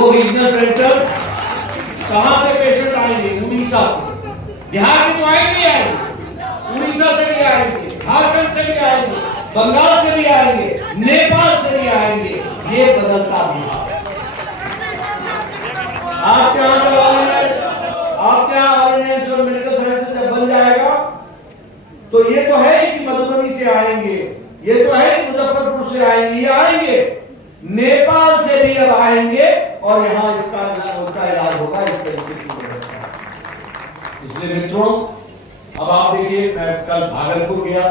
वो regional centre कहां से पेशेंट आएंगे? उड़ीसा से। बिहार के तो आएंगे आएंगे, उड़ीसा से भी आएंगे, झारखंड से भी आएंगे, बंगाल से भी आएंगे, नेपाल से भी आएंगे। ये बदलता बिहार। आपके यहाँ ऑर्डिनेंस और मेडिकल साइंस जब बन जाएगा तो ये तो है कि मधुबनी से आएंगे, ये तो है कि मुजफ्फरपुर से आएंगे, ये आएंगे, नेपाल से भी अब आएंगे और यहाँ इसका इलाज होगा इस तरीके की व्यवस्था। इसलिए मित्रों, अब आप देखिए, मैं कल भागलपुर गया,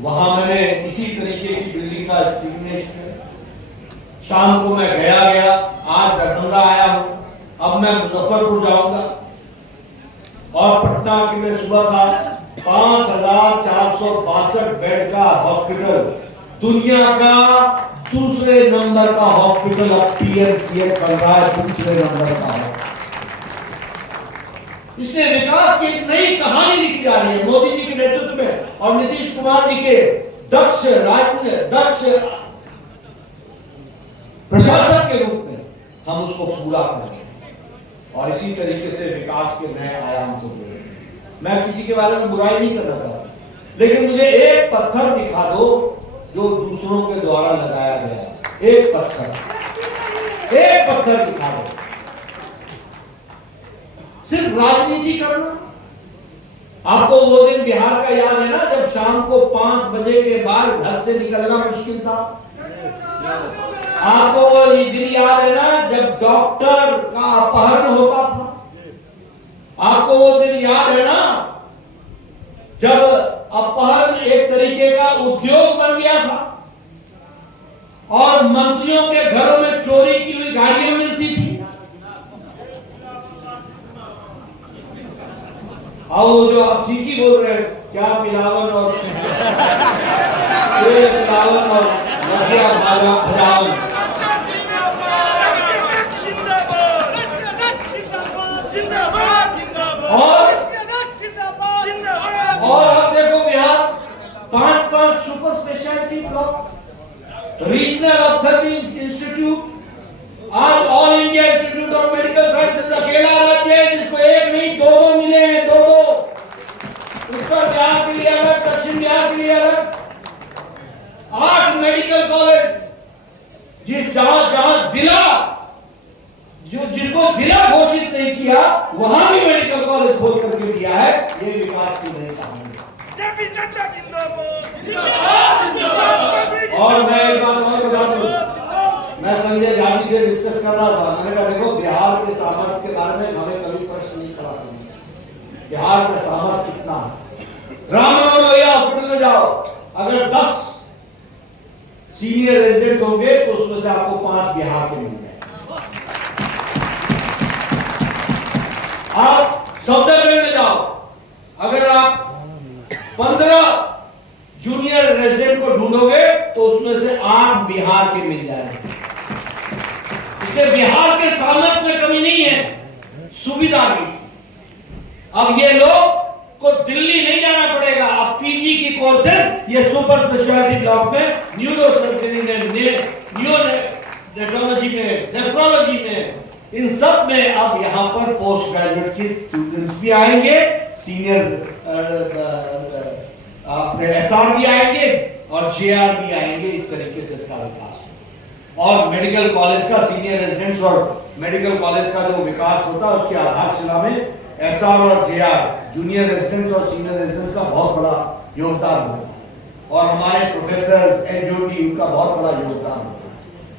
वहां मैंने इसी तरीके की बिल्डिंग का एक्सपीरियंस किया। शाम को मैं गया, आज दरभंगा आया हूं, अब मैं मुजफ्फरपुर जाऊंगा और पटना की मैं सुबह था 5462 बेड का हॉस्पिटल, दुनिया का दूसरे नंबर का हॉस्पिटल अब पीएमसीएच बन रहा है, दूसरे नंबर का है। इससे विकास की एक नई कहानी लिखी जा रही है मोदी जी के नेतृत्व में और नीतीश कुमार जी के दक्ष प्रशासक के रूप में हम उसको पूरा करें और इसी तरीके से विकास के नए आयाम को जोड़ें। मैं किसी के बारे में बुराई नहीं कर रहा था, लेकिन मुझे एक पत्थर दिखा दो जो दूसरों के द्वारा लगाया गया। एक पत्थर दिखा दो। सिर्फ राजनीति करना। आपको वो दिन बिहार का याद है ना, जब शाम को 5 बजे के बाद घर से निकलना मुश्किल था। आपको वो दिन याद है ना, जब डॉक्टर का अपहरण होता था। आपको वो दिन याद है ना, जब अपहरण एक तरीके का उद्योग बन गया था और मंत्रियों के घरों में चोरी की हुई गाड़ियां मिलती थी। और जो आप ठीक ही बोल रहे हैं, क्या पिलावन और पिलावन और भजावन। और अब देखो Bihar 5 super speciality block, regional ophthalmic institute, आज all India institute of medical sciences अकेला राज्य है जिसको एक नहीं दो मिले हैं, दो उत्तर बिहार के लिए अलग, दक्षिण बिहार के लिए अलग। 8 मेडिकल कॉलेज, जहां जिला जिसको जिला घोषित नहीं किया वहां भी मेडिकल कॉलेज खोल करके दिया है। ये विकास की नई कहानी है। और मैं एक बात और बता दूं, मैं संजय झा जी से डिस्कस कर रहा था, मैंने कहा देखो बिहार के सामर्थ्य के बारे में हमें कभी प्रश्न नहीं करा करेंगे। बिहार का सामर्थ्य कितना है। राम मनोहर लोहिया हॉस्पिटल में जाओ, अगर 10 सीनियर रेजिडेंट होंगे तो उसमें से आपको 5 बिहार के मिल जाए। आप सफदरजंग में जाओ, अगर आप 15 जूनियर रेजिडेंट को ढूंढोगे तो उसमें से 8 बिहार के मिल जाएंगे। इससे बिहार के सामर्थ्य में कमी नहीं है, सुविधा की। अब ये लोग को दिल्ली नहीं जाना पड़ेगा। अब पीजी की कोर्सेज ये सुपर स्पेशलिटी ब्लॉक में, न्यूरो सर्जरी में, नियोनेटोलॉजी में, नेफ्रोलॉजी में, इन सब में अब यहां पर पोस्ट ग्रेजुएट के स्टूडेंट्स भी आएंगे, सीनियर आपके एसआर भी आएंगे और जेआर भी आएंगे। इस तरीके से इसका विकास और मेडिकल कॉलेज का सीनियर रेजिडेंट्स और मेडिकल कॉलेज का जो विकास होता है उसकी आधारशिला में एसआर और जेआर, जूनियर रेजिडेंट्स और सीनियर रेजिडेंट्स का बहुत बड़ा योगदान होता है और हमारे प्रोफेसर एचओडी उनका बहुत बड़ा योगदान होता है।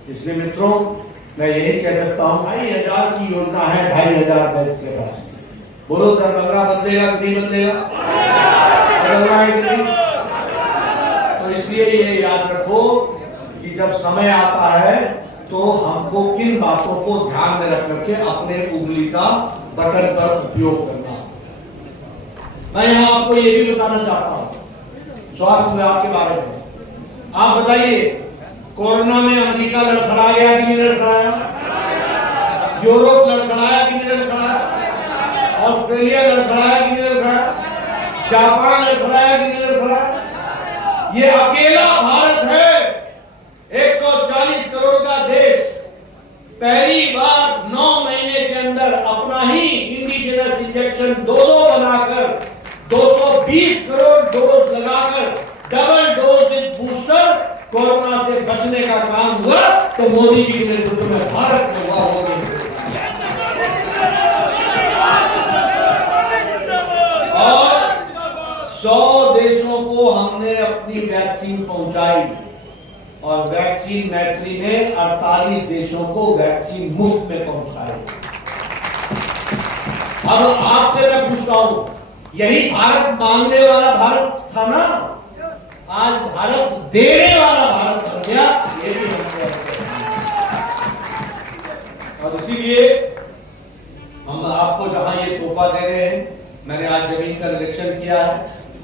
इसलिए मित्रों, मैं यही कह सकता हूं, 2500 की योजना है, 2500 बेड के पास। बोलो दरभंगा बदलेगा कि नहीं बदलेगा? बदलना है कि नहीं? तो इसलिए ये याद रखो कि जब समय आता है तो हमको किन बातों को ध्यान में रख करके अपने उंगली का बटन पर उपयोग करना। मैं यहां आपको ये भी बताना चाहता हूं स्वास्थ्य विभाग के बारे में। आप बताइए, कोरोना में अमेरिका लड़खड़ा गया कि नहीं लड़खड़ाया? यूरोप लड़खड़ाया कि नहीं लड़खड़ाया? ऑस्ट्रेलिया लड़खड़ाया कि नहीं लड़खड़ाया? जापान लड़खड़ाया कि नहीं लड़खड़ाया? ये अकेला भारत है, 140 करोड़ का देश, पहली बार 9 महीने के अंदर अपना ही इंडिजिनस इंजेक्शन 2-2 बनाकर 220 करोड़ डोज लगाकर double dose with booster corona से बचने का काम हुआ। तो मोदी जी के नेतृत्व में भारत में हुआ होगा। और 100 देशों को हमने अपनी वैक्सीन पहुंचाई और वैक्सीन मैत्री ने 48 देशों को वैक्सीन मुफ्त में पहुंचाई। अब आपसे मैं पूछता हूं, यही भारत मांगने वाला भारत था ना, आज भारत देने वाला भारत बन गया। ये भी हमको और इसीलिए हम आपको जहां ये तोहफा दे रहे हैं, मैंने आज जमीन का निरीक्षण किया है,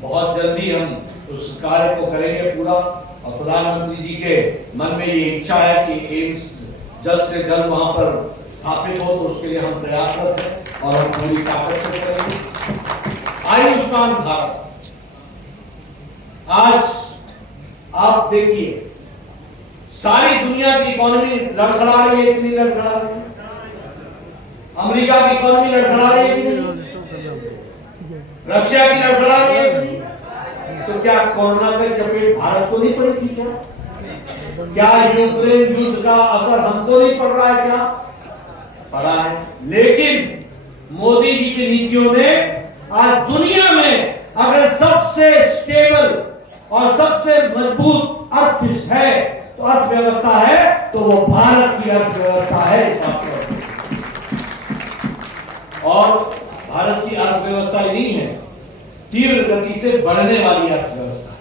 बहुत जल्दी हम उस कार्य को करेंगे पूरा। और प्रधानमंत्री जी के मन में ये इच्छा है कि एम्स जल्द से जल्द वहां पर स्थापित हो, तो उसके लिए हम प्रयासरत हैं और हम पूरी ताकत से करेंगे। आयुष्मान भारत, आज आप देखिए सारी दुनिया की इकोनॉमी लड़खड़ा रही है, इतनी लड़खड़ा रही है। अमेरिका की इकोनॉमी लड़खड़ा रही है, रशिया की लड़खड़ा रही है। तो क्या कोरोना का चपेट भारत को नहीं पड़ी थी? क्या यूक्रेन युद्ध का असर हमको नहीं पड़ रहा है? क्या पड़ा है। लेकिन मोदी जी की नीतियों ने आज दुनिया में अगर सबसे स्टेबल और सबसे मजबूत अर्थ है तो अर्थव्यवस्था है तो वो भारत की अर्थव्यवस्था है। और भारत की अर्थव्यवस्था ही नहीं है, तीव्र गति से बढ़ने वाली अर्थव्यवस्था है।